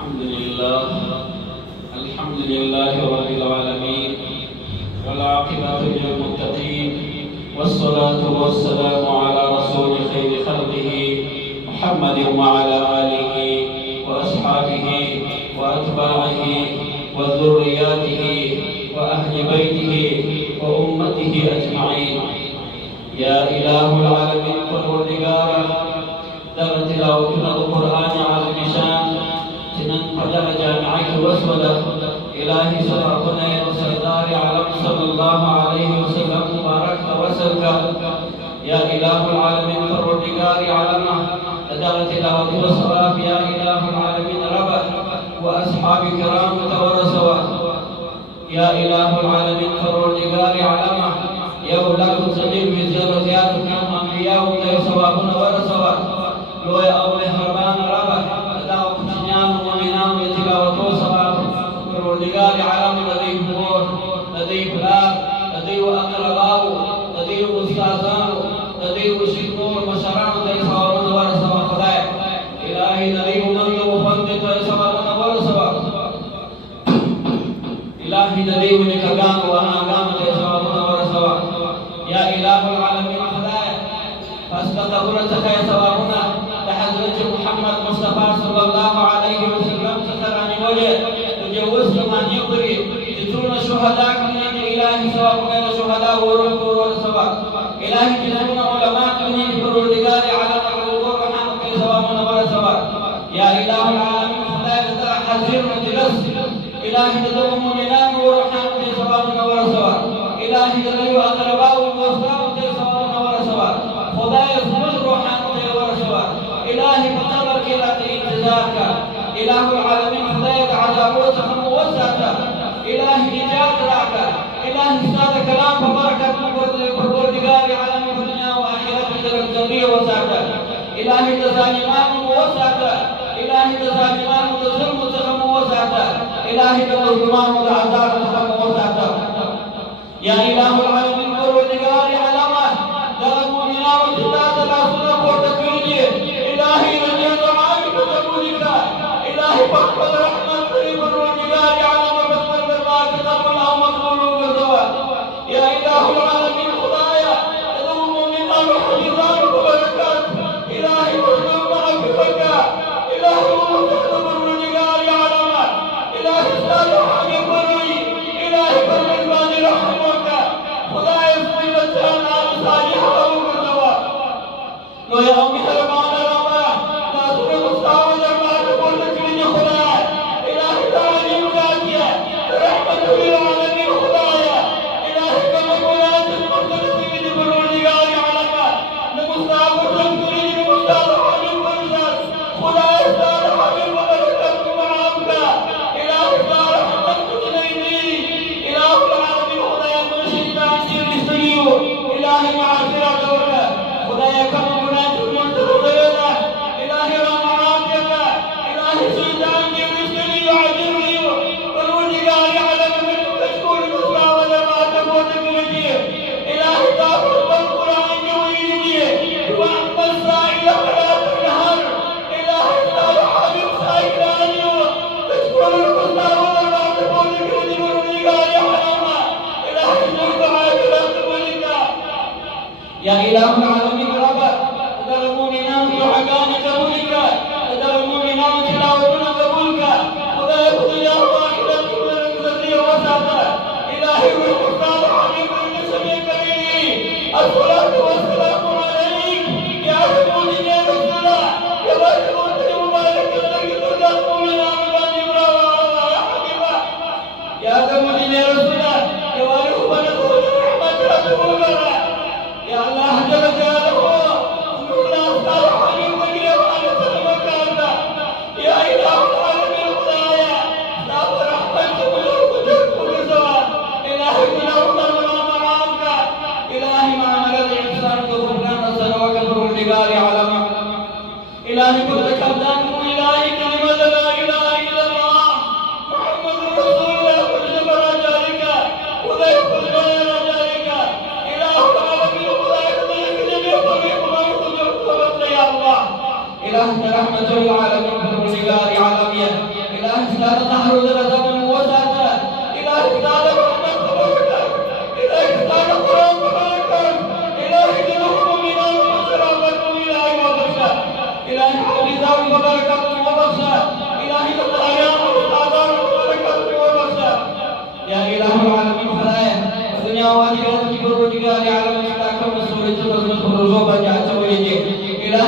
الحمد لله رب العالمين، والعاقبة للمتقين، والصلاة والسلام على رسول خير خلقه محمد وعلى آله وأصحابه وأتباعه وذرياته وأهل بيته وأمته أجمعين. يا إله العالمين والرجال دار تلاوتنا القرآن على اللسان سنن فجر جامعك وسوده إلهي سرقنا يا سردار علم صلى الله عليه وسلم مبارك وسلم. يا إله العالمين والرجال علمه دار تلاوت وصواب. يا إله العالمين ربه وأصحاب كرام ورسوه. يا إله العالمين والرجال علمه يا أولاد سليم في زيارات كم أنبياء وسوابنا ورسوه. لو يا أولي هربان ربه دعوة سنيان ومنام يتلاوت وصواب. والرجال علم لديه نور لديه بلاد لديه أقرباء لديه أستاذان لديه شكور مشران وسوابنا ورسوه. خدايا إلهي لديه من وفندت وسوابنا ورسوه. إلهي لديه نكبان وأناغام وسوابنا ورسوه. يا إله العالمين خدايا فاستغفرت خير ثوابنا لحضرة محمد مصطفى صلى الله عليه وسلم تخراني وجه تجوز من يقري تتون شهداء من إلهي ثوابنا شهداء ورسوله. إلهي تتون علماء من الرجال على القبور وحنك ثوابنا ورسوله. يا إله العالمين خدايا ترى حزير مجلس إلهي تدعو مؤمنان وروحان في ثوابنا ورسوله. إلهي تدعو أقرباء وأصحاب في ثوابنا ورسوله. خدايا فوز روحان في ورسوله. إلهي بقدرك لا انتظارك. إله العالمين خدايا عذابوتك موسعك. إلهي نجات لك. إلهي استاذ كلام فبركة والردقار على الدنيا وآخرة الجنة وسعك. إلهي تزانيمان وسعك. إلهي تزانيمان وتزم وتخم وسعك. إلهي تظلمان والعذاب وتخم وسعك. يا إله العالمين والردقار على ما درموا منا وتدات الأصول وتكويني. إلهي نجات عائك وتقولك. إلهي فقبل رحمة كريم والردقار على ما بسمل بالباك تقبل أو مقبول والزواج. يا إله العالمين خدايا تدوم منا وحجزان وبركات. إلهي وجدوا معك بك. إلهي ومتحدث بالردقار على ما إلهي استاذ حاجب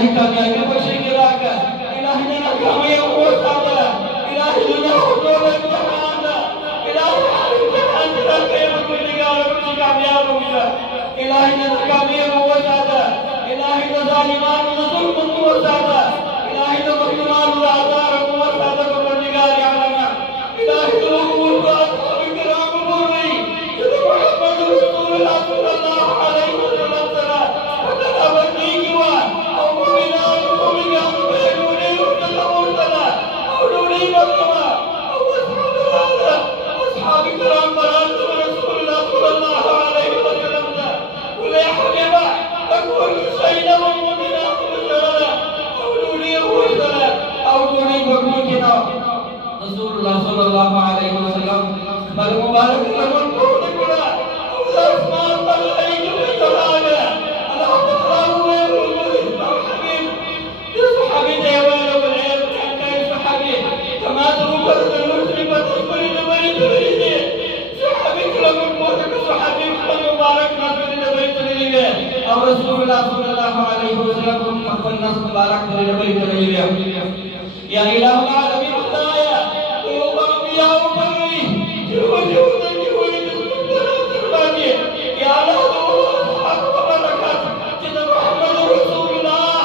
إلهي كاميابی بخشی کراکا إلهي لنا كامية ووسعدا إلهي لنا حضور الامتحان إلهي حال الامتحان جراكا يمكن نگار بخشی کامیاب ہوگا إلهي لنا كامية ووسعدا إلهي لظالمان وظلم ووسعدا إلهي لمظلمان وعذار ووسعدا قبل نگار عالما إلهي لأمور وأصحاب الكرام مري محمد رسول الله صلى الله عليه وسلم وكذا بنيجوا أو مؤمنان ومؤمنات بينوني وتلمرتنا أو نوري مطلما أو أصحاب الكرام برات رسول الله صلى الله عليه وسلم ولا يا حبيبا أقول سيدنا ومؤمنات بشرنا أو نوري وسنا أو نوري بكوتنا رسول الله صلى الله عليه وسلم فالمبارك لمن كون كنا أو الأسمان طلعي جل كما تروى المسلم وتذكر نبي تريد صحابك لمن موتك صحابك المبارك نصر نبي تريد أو رسول الله صلى الله عليه وسلم أقبل نصر مبارك نبي تريد يا إله العالمين خدايا قلوب أنبياء وبري جهود يا الله أصحاب وبركات جد محمد رسول الله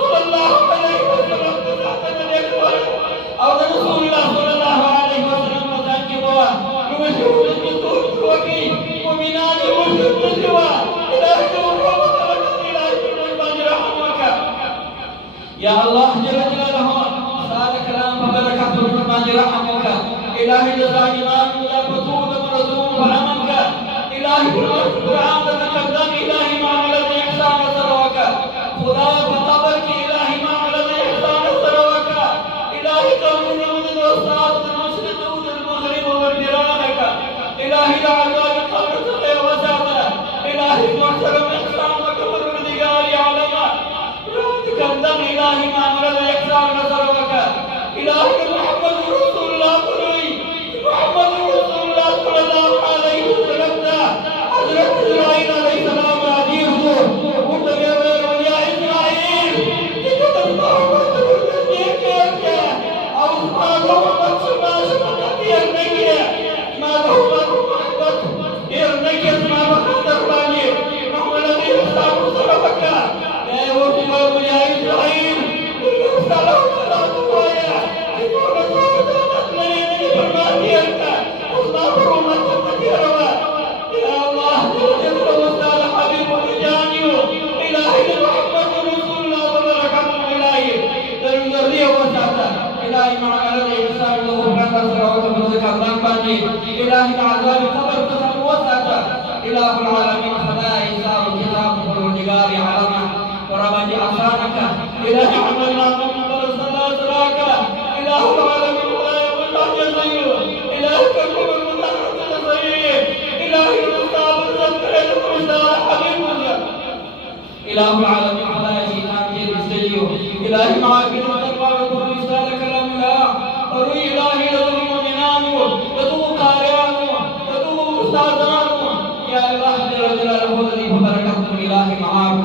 صلى الله عليه وسلم أو رسول الله صلى الله عليه وسلم وتأكدوا نوشوا الجسور الوكي ومناد وشد الجوا إلهي وقوة لك إلهي بالعباد رحمك يا الله جل جلاله ساد كلام فبركاته بالعباد رحمك إلهي جزاء إمام لا فتوب مرزوم فأمنك إلهي بالقرآن تتقدم إلهي مع الذي إحسان سروك خدا بقبرك إلهي مع الذي إحسان سروك إلهي قوم المدد والصلاة المشرق والمغرب والدراهك إلهي العذاب قبر سقي وسعنا إلهي المحترم إحسانك والردقار علما تقدم إلهي مع الذي إحسان سروك إلهي محمد رسول الله محمد رسول الله صلى الله عليه وسلم حضرت إسرائيل عليه السلام عزيز وتبير يا إسرائيل تقدم محمد أو محمد سماش مكتير نجية ما محمد محمد إرنجية ما محمد رباني محمد الذي يحساب صرفك لا يوجد يا إسرائيل سلام على دوايا يقول صوتك لني برماتيك أصنافر ومتكتيروا يا الله جل وعلا حبيب الجاني إلهي محمد رسول الله وبركاته إلهي تنزلي وسعته إلهي مع الذي يحسن له غفران سرعة برزقك ذنباني إلهي مع عذاب قبر تسعة وسعته إله العالمين خدا إساب كتاب والنجار علما ورمج أحسانك إلهي عملنا من برسنا سراك إله العالمين ولا يقول جزيه إلهي كرم المتحرك جزيه إلهي المصاب الزكرة المشتاق حبيبك إله العالمين ولا يشيطان جزيه إلهي معك نتبع وكل رسالة كلام الله أروي إلهي لدو المؤمنان لدو قارئان لدو أستاذان يا إله جل جلاله الذي فبركته إلهي معك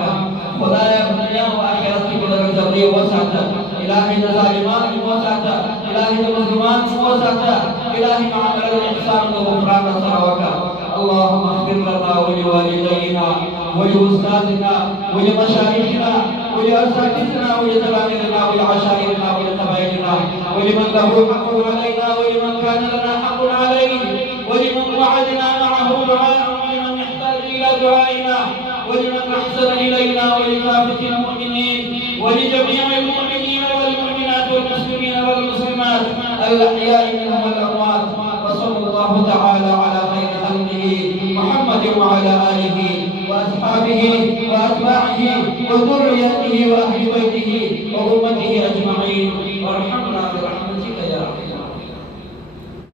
خدايا الدنيا وآخرتك بدرجة زبرية وسعته إلهي الظالمان وسعته إلهي المظلومان وسعته إلهي مع الإحسان وغفران ثروك اللهم اغفر لنا ولوالدينا ولأستاذنا ولمشايخنا ولأساتذتنا ولتلاميذنا ولعشائرنا ولقبائلنا ولمن له حق علينا ولمن كان لنا حق عليه ولمن وعدنا معه دعاء ولمن يحتاج إلى دعائنا ولمن أحسن إلينا ولكافة المؤمنين ولجميع المؤمنين والمؤمنات والمسلمين والمسلمات الأحياء منهم والأموات